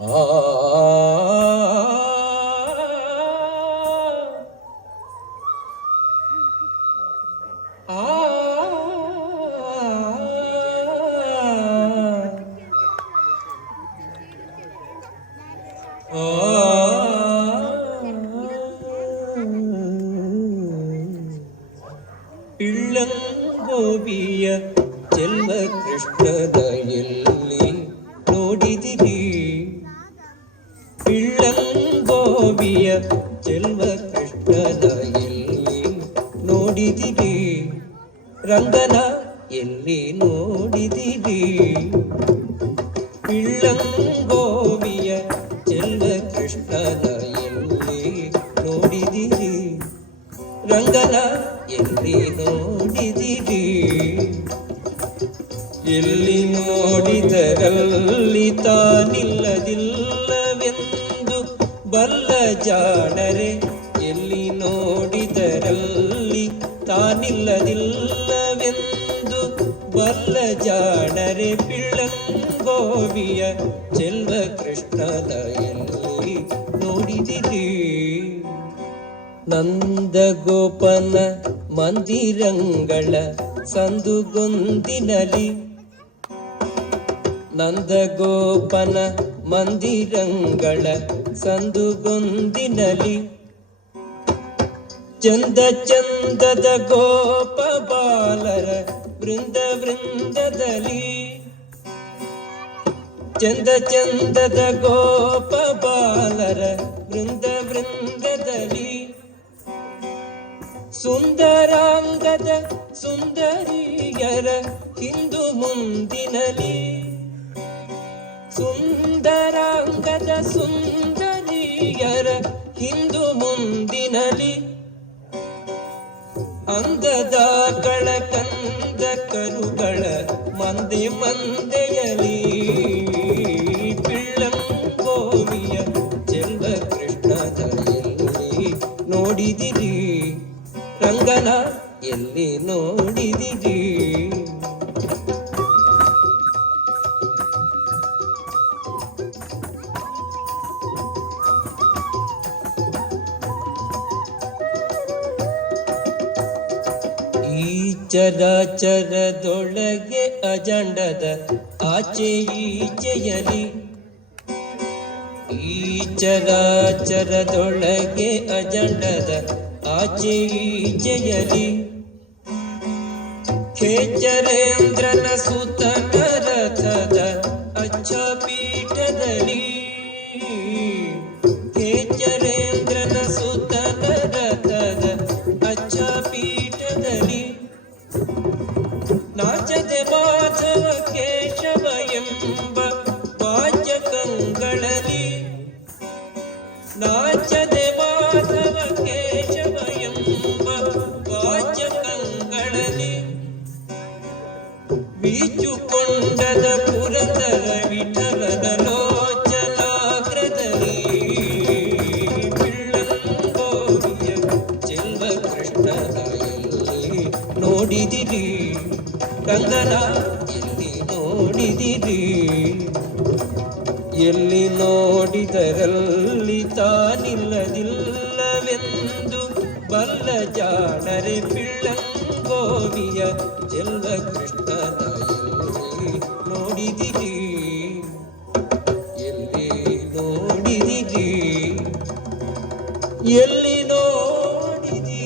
ಆ ಪಿಳ್ಳಂಗೋವಿಯ ಚೆಲ್ವ ಕೃಷ್ಣನ ಎಲ್ಲಿ ನೋಡಿದಿರಿ? ಪಿಳ್ಳಂಗೋವಿಯ ಚೆಲ್ವ ಕೃಷ್ಣನ ಎಲ್ಲಿ ನೋಡಿದಿರಿ? ರಂಗನ ಎಲ್ಲಿ ನೋಡಿದಿರಿ? ಪಿಳ್ಳಂಗೋವಿಯ ಚೆಲ್ವ ಕೃಷ್ಣನ ಎಲ್ಲಿ ನೋಡಿದಿರಿ? ರಂಗನ ಎಲ್ಲಿ ನೋಡಿದಿರಿ? ಎಲ್ಲಿ ನೋಡಿದರಲ್ಲಿ ತಾನಿಲ್ಲದಿಲ್ಲವೆಂದು ಬಲ್ಲ ಜಾಣರೆ, ಎಲ್ಲಿ ನೋಡಿದರಲ್ಲಿ ತಾನಿಲ್ಲದಿಲ್ಲವೆಂದು ಬಲ್ಲ ಜಾಣರೆ, ಪಿಳ್ಳಂಗೋವಿಯ ಚೆಲ್ವ ಕೃಷ್ಣನ ಎಲ್ಲಿ ನೋಡಿದಿರಿ? ನಂದಗೋಪನ ಮಂದಿರಂಗಳ ಸಂದುಗೊಂದಿನಲಿ, ನಂದಗೋಪನ ಮಂದಿರಂಗಳ ಸಂದುಗೊಂದಿನಲಿ, ಚಂದ ಚಂದದ ಗೋಪ ಬಾಲರ ವೃಂದ ವೃಂದದಲ್ಲಿ, ಚಂದ ಚಂದದ ಗೋಪ ಬಾಲರ ವೃಂದ ವೃಂದದಲ್ಲಿ, ಸುಂದರಾಂಗದ ಸುಂದರಿಯರ ಹಿಂದು ಮುಂದಿನಲಿ, ಸುಂದರಾಂಗದ ಸುಂದರಿಯರ ಹಿಂದು ಮುಂದಿನಲಿ, ಅಂದದ ಕಳಕಂದ ಕರುಗಳ ಮಂದೆ ಮಂದೆಯಲಿ, ಪಿಳ್ಳಂಗೋವಿಯ ಚೆಲ್ವ ಕೃಷ್ಣನ ಎಲ್ಲಿ ನೋಡಿದಿರಿ? ರಂಗನ ಎಲ್ಲಿ ನೋಡಿದಿರಿ? ಈ ಚರಾಚರದೊಳಗೆ ಅಜಂಡದ ಆಚೆ ಈಚೆಯಲಿ, ಈ ಚರಾಚರದೊಳಗೆ ಅಜಂಡದ ಆಚೆ ಈಚೆಯಲಿ, ಖೇಚರೇಂದ್ರನ ಸುತನ ರಥದ ಅಚ್ಚ ಪೀಠದಲ್ಲಿ, ಖೇಚರೇಂದ್ರನ ಸುತನ ರಥದ ಅಚ್ಚ ಪೀಠದಲ್ಲಿ, ನಾಚದೆ ಮಾಧವ ಕೇಶವ ಎಂಬ ವಾದ್ಯ ಕಂಗಳಲ್ಲಿ, ನಾಚದೆ ಮಾಧವ ಕೇಶವ ಎಂಬ ವಾದ್ಯ ಕಂಗಳಲ್ಲಿ, ಬೀಚುಕೊಂಡದ ಪುರಂದರ ವಿಠಲನ ಲೋಚನಾಗ್ರದಲ್ಲಿ, ಪಿಳ್ಳಂಗೋವಿಯ ಚೆಲ್ವ ಕೃಷ್ಣನ ಎಲ್ಲಿ ನೋಡಿದಿರಿ? ರಂಗನ ಎಲ್ಲಿ ನೋಡಿದಿರಿ? ಎಲ್ಲಿ ನೋಡಿದರಲ್ಲಿ ತಾನಿಲ್ಲದಿಲ್ಲವೆಂದು ಬಲ್ಲ ಜಾಣರೆ, ಪಿಳ್ಳಂಗೋವಿಯ ಚೆಲ್ವ ಕೃಷ್ಣನ ಎಲ್ಲಿ ನೋಡಿದಿರಿ? ಎಲ್ಲಿ ನೋಡಿದಿರಿ? ಎಲ್ಲಿ ನೋಡಿದಿರಿ?